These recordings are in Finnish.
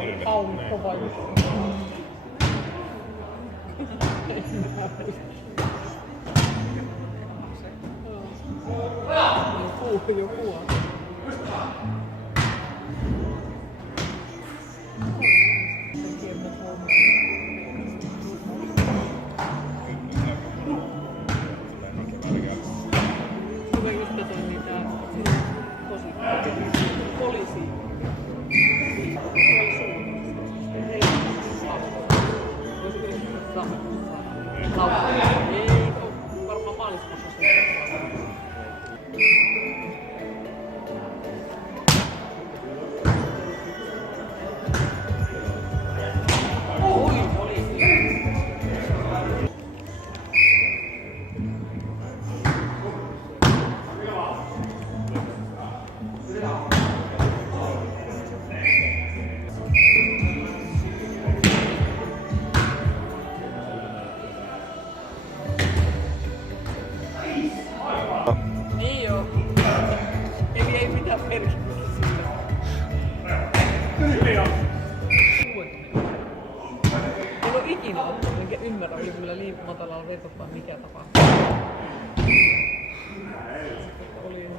Kova juttu. Joku on. Hyvä just katsoin niitä tosi poliisia. Ei, varmaan maaliskuussa Ei oo. Ei mitään merkitystä sillä. En oo ikinä ottanut, enkä ymmärrä, oli kyllä liian matalalla verkottaa mikä tapahtuu. Oli.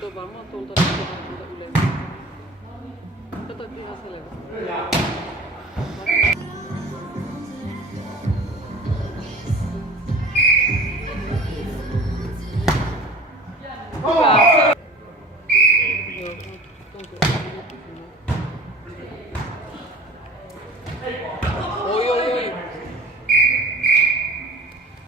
Tuo varmaan tuolta yleensä. Tätä ihan selvä.